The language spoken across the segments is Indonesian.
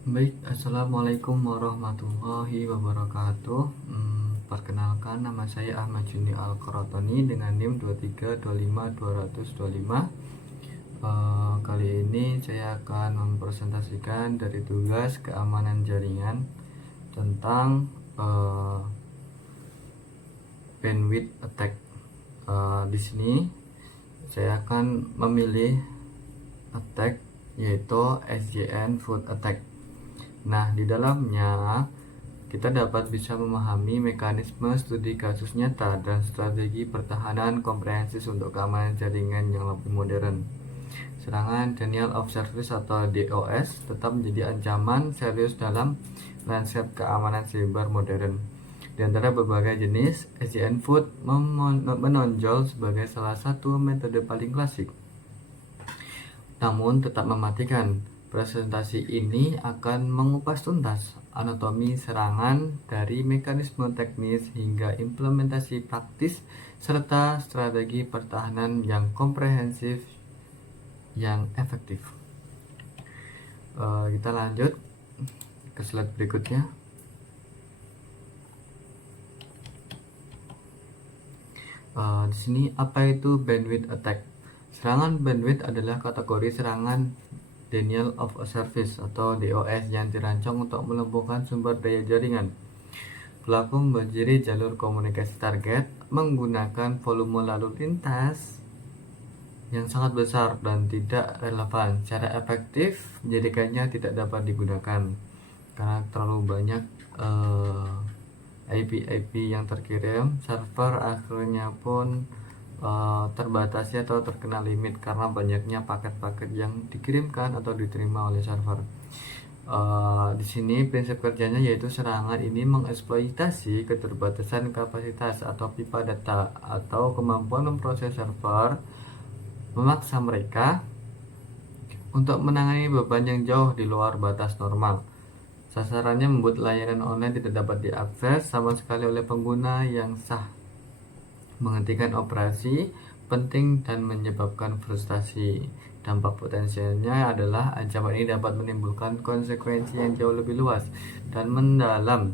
Baik, assalamualaikum warahmatullahi wabarakatuh. Perkenalkan, nama saya Ahmad Juni Al-Qarotoni dengan NIM 2325225. Kali ini saya akan mempresentasikan dari tugas keamanan jaringan tentang bandwidth attack. Di sini saya akan memilih attack yaitu SJN Flood Attack. Nah, di dalamnya kita dapat bisa memahami mekanisme studi kasus nyata dan strategi pertahanan komprehensif untuk keamanan jaringan yang lebih modern. Serangan denial of service atau DOS tetap menjadi ancaman serius dalam landscape keamanan siber modern. Di antara berbagai jenis, SJN Flood menonjol sebagai salah satu metode paling klasik, namun tetap mematikan. Presentasi ini akan mengupas tuntas anatomi serangan dari mekanisme teknis hingga implementasi praktis serta strategi pertahanan yang komprehensif yang efektif. Kita lanjut ke slide berikutnya. Di sini apa itu bandwidth attack? Serangan bandwidth adalah kategori serangan denial of service atau DOS yang dirancang untuk melumpuhkan sumber daya jaringan. Pelaku membanjiri jalur komunikasi target menggunakan volume lalu lintas yang sangat besar dan tidak relevan. Secara efektif menjadikannya tidak dapat digunakan karena terlalu banyak IP yang terkirim. Server akhirnya pun terbatasi atau terkena limit karena banyaknya paket-paket yang dikirimkan atau diterima oleh server. Di sini prinsip kerjanya yaitu serangan ini mengeksploitasi keterbatasan kapasitas atau pipa data atau kemampuan memproses server, memaksa mereka untuk menangani beban yang jauh di luar batas normal. Sasarannya membuat layanan online tidak dapat diakses sama sekali oleh pengguna yang sah, menghentikan operasi penting dan menyebabkan frustasi. Dampak potensialnya adalah ancaman ini dapat menimbulkan konsekuensi yang jauh lebih luas dan mendalam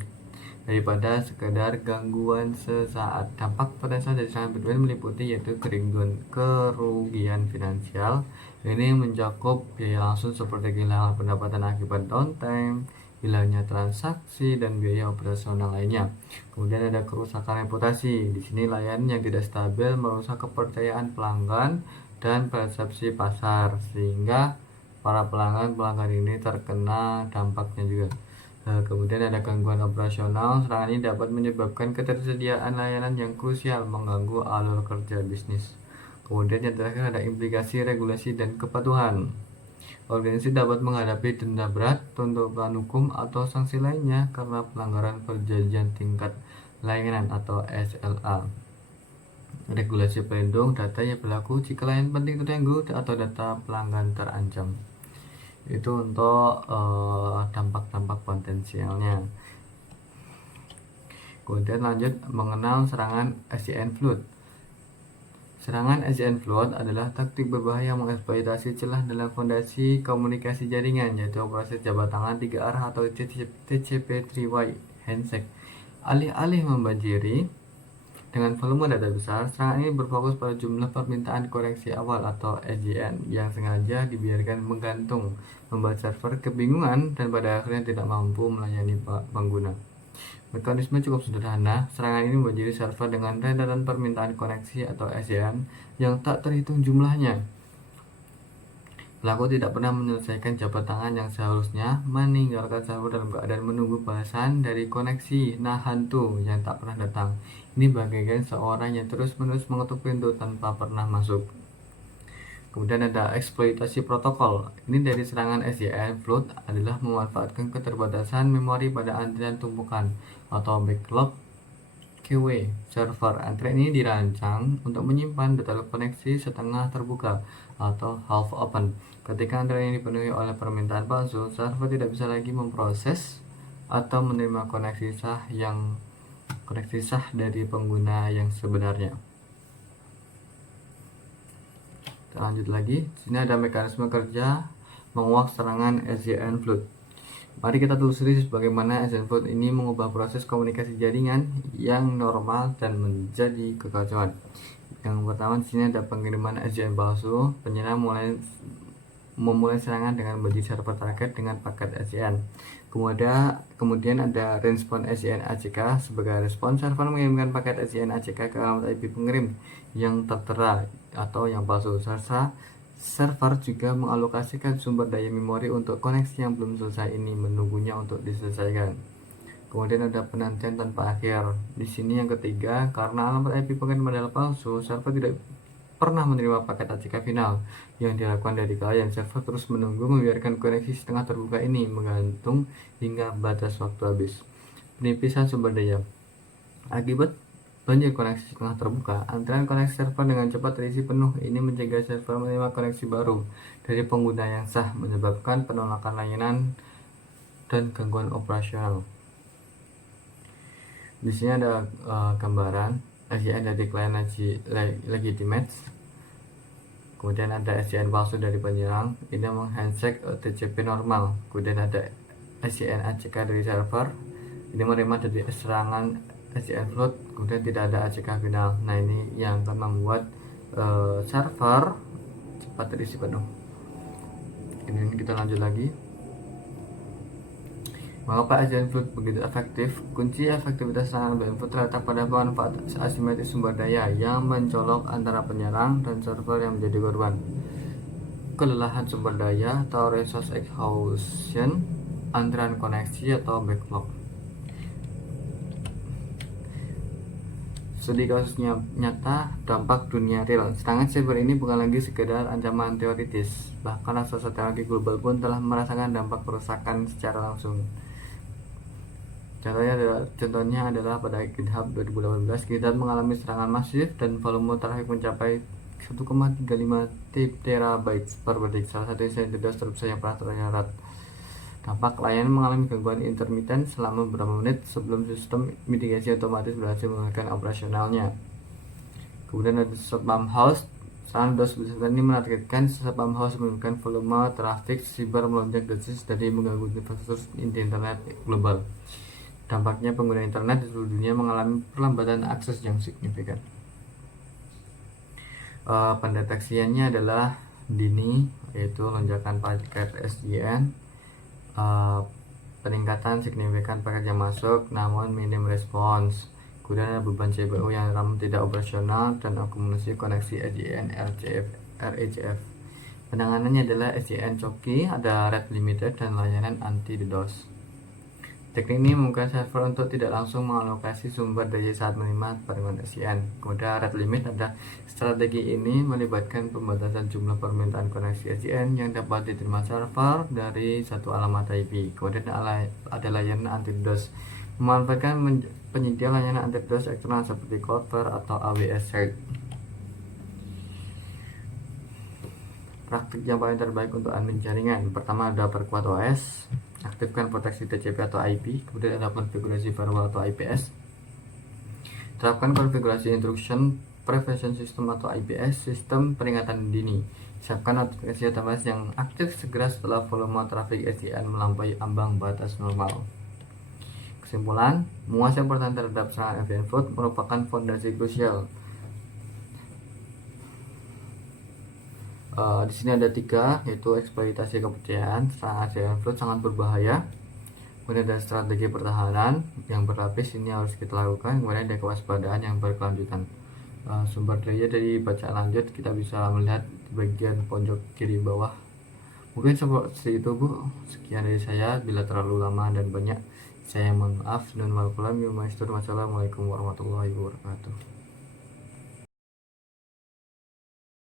daripada sekedar gangguan sesaat. Dampak potensial dari serangan bandwidth meliputi yaitu kerugian finansial. Ini mencakup biaya langsung seperti kehilangan pendapatan akibat downtime, hilangnya transaksi, dan biaya operasional lainnya. Kemudian ada kerusakan reputasi. Di sini layanan yang tidak stabil merusak kepercayaan pelanggan dan persepsi pasar, sehingga para pelanggan ini terkena dampaknya juga. Kemudian ada gangguan operasional. Serangan ini dapat menyebabkan ketersediaan layanan yang krusial, mengganggu alur kerja bisnis. Kemudian yang terakhir ada implikasi regulasi dan kepatuhan. Organisasi dapat menghadapi denda berat, tuntutan hukum, atau sanksi lainnya karena pelanggaran perjanjian tingkat layanan atau SLA. Regulasi pelindung data yang berlaku jika layanan penting terganggu atau data pelanggan terancam. Itu untuk dampak-dampak potensialnya. Kemudian lanjut mengenal serangan SJN Flood. Serangan SJN Flood adalah taktik berbahaya yang mengeksploitasi celah dalam fondasi komunikasi jaringan, yaitu operasi jabat tangan 3 arah atau TCP/3Y handshake. Alih-alih membanjiri dengan volume data besar, serangan ini berfokus pada jumlah permintaan koneksi awal atau SJN yang sengaja dibiarkan menggantung, membuat server kebingungan dan pada akhirnya tidak mampu melayani pengguna. Mekanisme cukup sederhana. Serangan ini membanjiri server dengan rentetan permintaan koneksi atau SJN yang tak terhitung jumlahnya. Pelaku tidak pernah menyelesaikan jabat tangan yang seharusnya, meninggalkan server dalam keadaan menunggu balasan dari koneksi hantu yang tak pernah datang. Ini bagaikan seorang yang terus-menerus mengetuk pintu tanpa pernah masuk. Kemudian ada eksploitasi protokol. Ini dari serangan SJN Flood adalah memanfaatkan keterbatasan memori pada antrian tumpukan atau backlog QW server. Antrian ini dirancang untuk menyimpan data koneksi setengah terbuka atau half open. Ketika antrian ini dipenuhi oleh permintaan palsu, server tidak bisa lagi memproses atau menerima koneksi sah dari pengguna yang sebenarnya. Kita lanjut lagi. Sini ada mekanisme kerja menguak serangan SJN Flood. Mari kita telusuri bagaimana SDN Flood ini mengubah proses komunikasi jaringan yang normal dan menjadi kekacauan. Yang pertama, di sini ada pengiriman SDN palsu. Penyerang memulai serangan dengan membeli server target dengan paket SDN. Kemudian ada respon SDN ACK. Sebagai respon, server mengirimkan paket SDN ACK ke alamat IP pengirim yang tertera atau yang palsu. Server juga mengalokasikan sumber daya memori untuk koneksi yang belum selesai ini, menunggunya untuk diselesaikan. Kemudian ada penantian tanpa akhir. Di sini yang ketiga, karena alamat IP pengirim adalah palsu, server tidak pernah menerima paket ACK final yang dilakukan dari klien. Server terus menunggu, membiarkan koneksi setengah terbuka ini menggantung hingga batas waktu habis. Penipisan sumber daya. Akibat banjir koneksi setengah terbuka, antrean koneksi server dengan cepat terisi penuh. Ini mencegah server menerima koneksi baru dari pengguna yang sah, menyebabkan penolakan layanan dan gangguan operasional. Di sini ada gambaran SDN dari klien legitimate. Kemudian ada SDN palsu dari penyerang, ini menghandshake TCP normal. Kemudian ada SDN ACK dari server, ini menerima dari serangan SDN Flood, kemudian tidak ada ACK final. Nah, ini yang akan membuat server cepat terisi penuh. Ini kita lanjut lagi. Mengapa SDN Flood begitu efektif? Kunci efektivitas serangan SDN Flood terletak pada manfaat asimetris sumber daya yang mencolok antara penyerang dan server yang menjadi korban. Kelelahan sumber daya atau resource exhaustion, antrean koneksi atau backlog. Studi kasusnya nyata, dampak dunia real. Serangan cyber ini bukan lagi sekedar ancaman teoritis, bahkan raksasa teknologi global pun telah merasakan dampak perusakan secara langsung. Contohnya adalah pada GitHub 2018, GitHub mengalami serangan masif dan volume traffic mencapai 1,35 terabytes per detik, salah satu insider DDoS terbesar yang pernah tercatat. Dampak layanan mengalami gangguan intermiten selama beberapa menit sebelum sistem mitigasi otomatis berhasil mengalihkan operasionalnya. Kemudian ada spam host. Serangan DDoS besar ini menargetkan spam host menurunkan volume trafik siber melonjak drastis dari mengganggu infrastruktur internet global. Dampaknya pengguna internet di seluruh dunia mengalami perlambatan akses yang signifikan. Pendeteksiannya adalah dini, yaitu lonjakan paket SDN, peningkatan signifikan paket yang masuk namun minim respons. Kemudian ada beban CPU yang RAM tidak operasional dan akumulasi koneksi SDN RECF. Penanganannya adalah SDN coki, ada rate limited dan layanan anti DDoS. Teknik ini memungkinkan server untuk tidak langsung mengalokasi sumber daya saat menerima pengiriman SDN. Kemudian rate limit, ada strategi ini melibatkan pembatasan jumlah permintaan koneksi SDN yang dapat diterima server dari satu alamat IP. Kemudian ada layanan anti DDoS, memanfaatkan penyedia layanan anti DDoS eksternal seperti Cloudflare atau AWS Search. Praktik yang paling terbaik untuk admin jaringan. Pertama ada perkuat OS, aktifkan proteksi TCP atau IP, kemudian ada konfigurasi firewall atau IPS. Terapkan konfigurasi intrusion prevention system atau IPS, sistem peringatan dini. Siapkan notifikasi otomatis yang aktif segera setelah volume trafik SDN melampaui ambang batas normal. Kesimpulan, menguasai pertahanan terhadap serangan SDN Flood merupakan fondasi krusial. Di sini ada 3, yaitu eksploitasi kepercayaan. Serangan SDN Flood sangat berbahaya. Kemudian ada strategi pertahanan yang berlapis, ini harus kita lakukan. Kemudian ada kewaspadaan yang berkelanjutan. Sumber daya dari bacaan lanjut kita bisa melihat di bagian pojok kiri bawah. Mungkin seperti itu Bu. Sekian dari saya. Bila terlalu lama dan banyak, saya mohon maaf. Assalamualaikum warahmatullahi wabarakatuh.